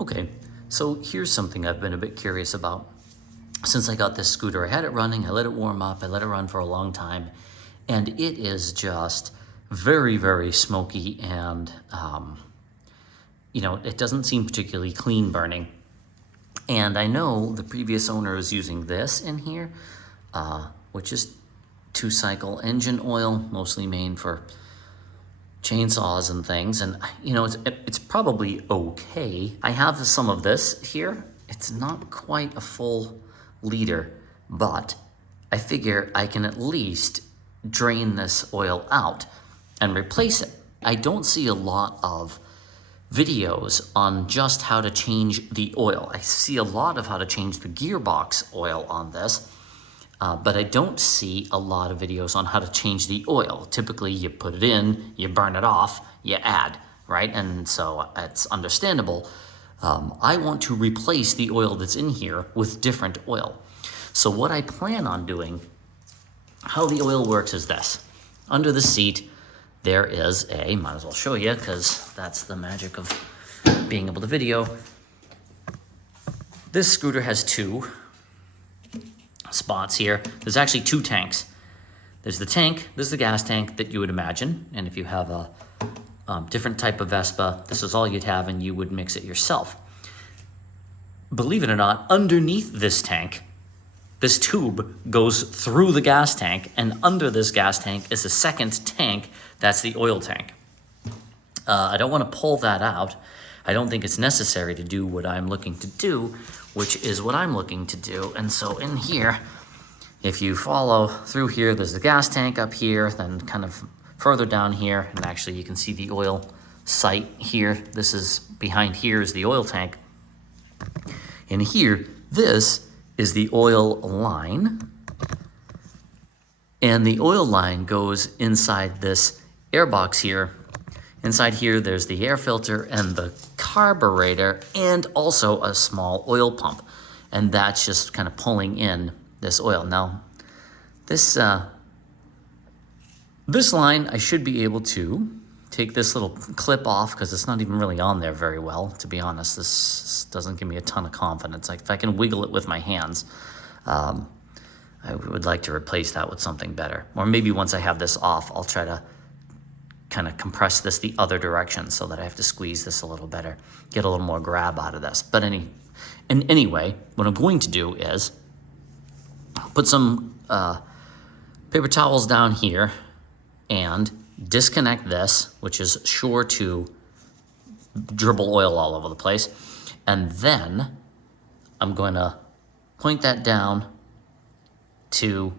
Okay, so here's something I've been a bit curious about. Since I got this scooter, I had it running, I let it warm up, I let it run for a long time, and it is just very, very smoky and, it doesn't seem particularly clean burning. And I know the previous owner is using this in here, which is 2-cycle engine oil, mostly made for chainsaws and things. And, it's probably okay. I have some of this here. It's not quite a full liter, but I figure I can at least drain this oil out and replace it. I don't see a lot of videos on just how to change the oil. I see a lot of how to change the gearbox oil on this, but I don't see a lot of videos on how to change the oil. Typically, you put it in, you burn it off, you add, right? And so it's understandable. I want to replace the oil that's in here with different oil. So what I plan on doing, how the oil works is this. Under the seat, there is might as well show you because that's the magic of being able to video. This scooter has 2 spots here. There's actually 2 tanks. There's the tank, there's the gas tank that you would imagine. And if you have a different type of Vespa, this is all you'd have and you would mix it yourself. Believe it or not, underneath this tank, this tube goes through the gas tank, and under this gas tank is a second tank. That's the oil tank. I don't want to pull that out. I don't think it's necessary to do what I'm looking to do, which is what I'm looking to do. And so in here, if you follow through here, there's the gas tank up here, then kind of further down here, and actually you can see the oil site here. This is behind here is the oil tank. In here, this is the oil line, and the oil line goes inside this air box here. Inside here, there's the air filter and the carburetor, and also a small oil pump, and that's just kind of pulling in this oil. Now, this line, I should be able to take this little clip off because it's not even really on there very well, to be honest. This doesn't give me a ton of confidence. Like if I can wiggle it with my hands, I would like to replace that with something better. Or maybe once I have this off, I'll try to kind of compress this the other direction so that I have to squeeze this a little better, get a little more grab out of this. But anyway, what I'm going to do is put some paper towels down here and disconnect this, which is sure to dribble oil all over the place. And then I'm going to point that down to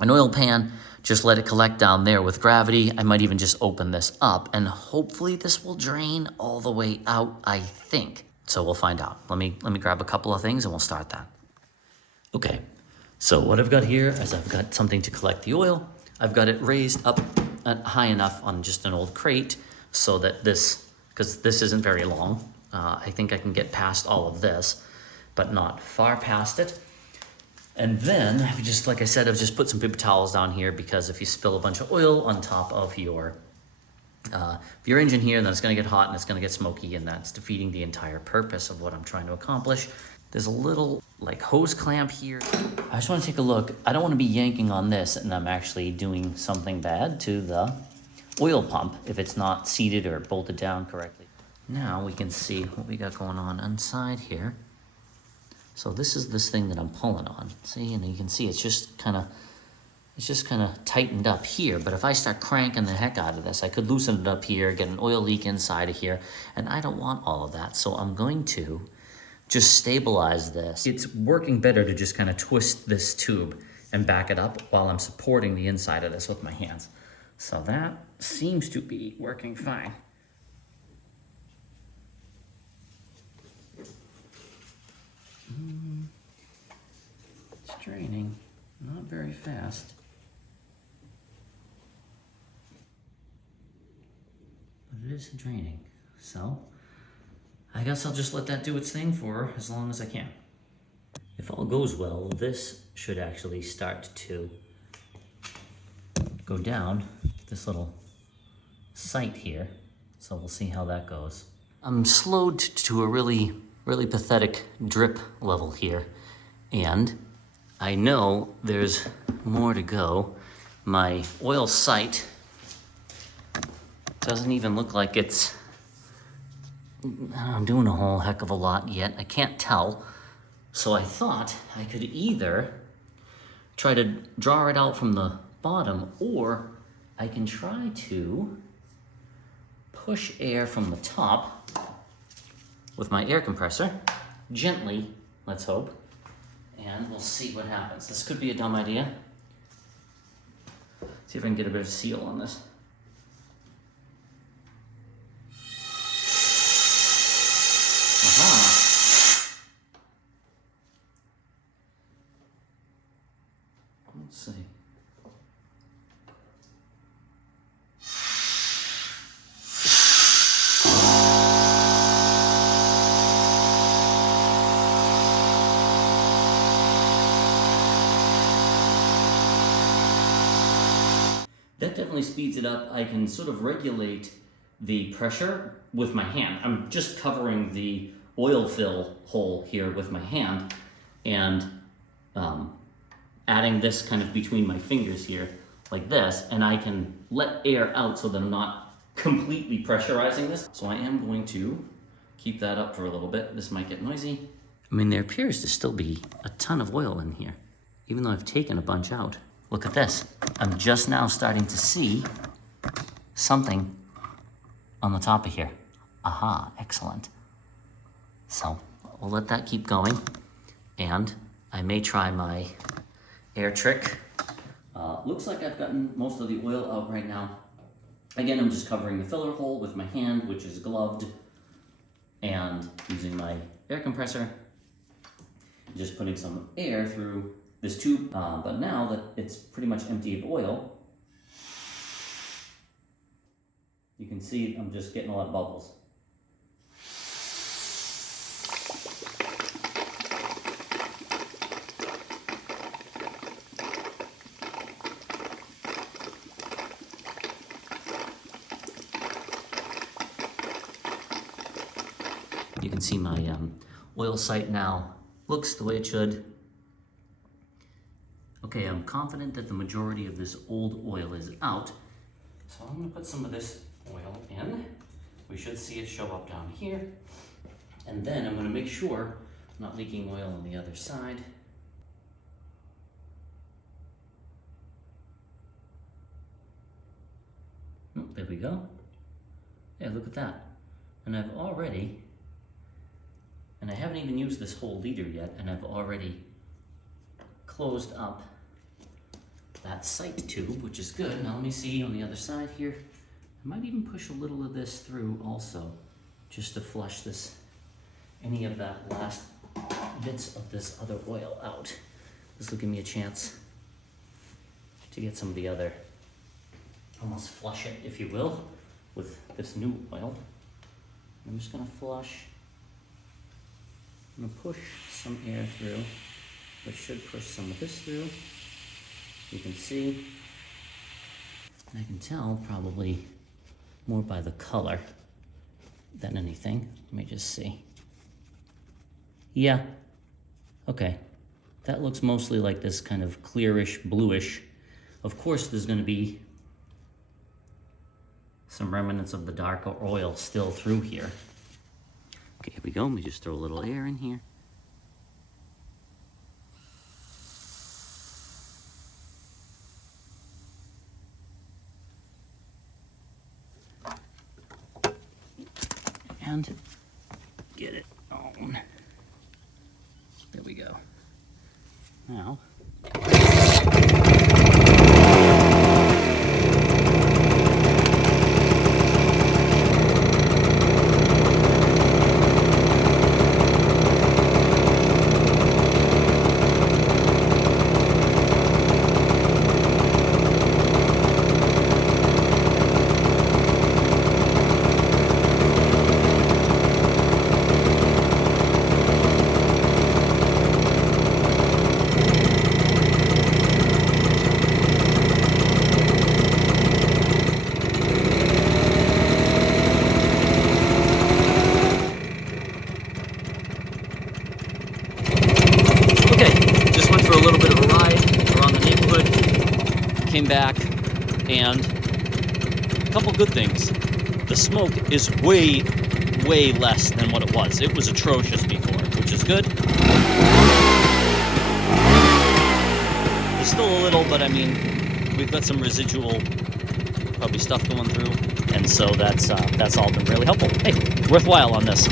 an oil pan, just let it collect down there with gravity. I might even just open this up and hopefully this will drain all the way out, I think. So we'll find out. Let me grab a couple of things and we'll start that. Okay, so what I've got here is I've got something to collect the oil. I've got it raised up high enough on just an old crate so that because this isn't very long, I think I can get past all of this, but not far past it. And then, like I said, I've just put some paper towels down here because if you spill a bunch of oil on top of your engine here, then it's going to get hot and it's going to get smoky, and that's defeating the entire purpose of what I'm trying to accomplish. There's a little like hose clamp here. I just want to take a look. I don't want to be yanking on this and I'm actually doing something bad to the oil pump if it's not seated or bolted down correctly. Now we can see what we got going on inside here. So this is this thing that I'm pulling on. See, and you can see it's just kind of tightened up here. But if I start cranking the heck out of this, I could loosen it up here, get an oil leak inside of here, and I don't want all of that. So I'm going to just stabilize this. It's working better to just kind of twist this tube and back it up while I'm supporting the inside of this with my hands. So that seems to be working fine. It's draining, not very fast. But it is draining, so I guess I'll just let that do its thing for as long as I can. If all goes well, this should actually start to go down this little sight here. So we'll see how that goes. I'm slowed to a really, really pathetic drip level here. And I know there's more to go. My oil sight doesn't even look like I'm doing a whole heck of a lot yet. I can't tell. So I thought I could either try to draw it out from the bottom, or I can try to push air from the top with my air compressor, gently, let's hope, and we'll see what happens. This could be a dumb idea. See if I can get a bit of seal on this. Let's see. That definitely speeds it up. I can sort of regulate the pressure with my hand. I'm just covering the oil fill hole here with my hand and adding this kind of between my fingers here like this, and I can let air out so that I'm not completely pressurizing this. So I am going to keep that up for a little bit. This might get noisy. I mean, there appears to still be a ton of oil in here, even though I've taken a bunch out. Look at this. I'm just now starting to see something on the top of here. Aha, excellent. So we'll let that keep going, and I may try my air trick. Looks like I've gotten most of the oil out right now. Again, I'm just covering the filler hole with my hand, which is gloved, and using my air compressor, just putting some air through this tube. But now that it's pretty much empty of oil, you can see I'm just getting a lot of bubbles. You can see my oil sight now looks the way it should. Okay, I'm confident that the majority of this old oil is out. So I'm gonna put some of this oil in. We should see it show up down here. And then I'm gonna make sure I'm not leaking oil on the other side. Oh, there we go. Yeah, look at that. And I haven't even used this whole liter yet, and I've already closed up that sight tube, which is good. Now let me see on the other side here. I might even push a little of this through also, just to flush any of that last bits of this other oil out. This will give me a chance to get some of the other, almost flush it, if you will, with this new oil. I'm just gonna flush. I'm gonna push some air through, which should push some of this through. You can see, and I can tell probably more by the color than anything. Let me just see. Yeah, okay. That looks mostly like this kind of clearish, bluish. Of course, there's gonna be some remnants of the darker oil still through here. Okay, here we go. Let me just throw a little air in here. And get it on. There we go. Now, came back, and a couple good things. The smoke is way, way less than what it was. It was atrocious before, which is good. There's still a little, but I mean, we've got some residual, probably stuff going through, and so that's all been really helpful. Hey, worthwhile on this.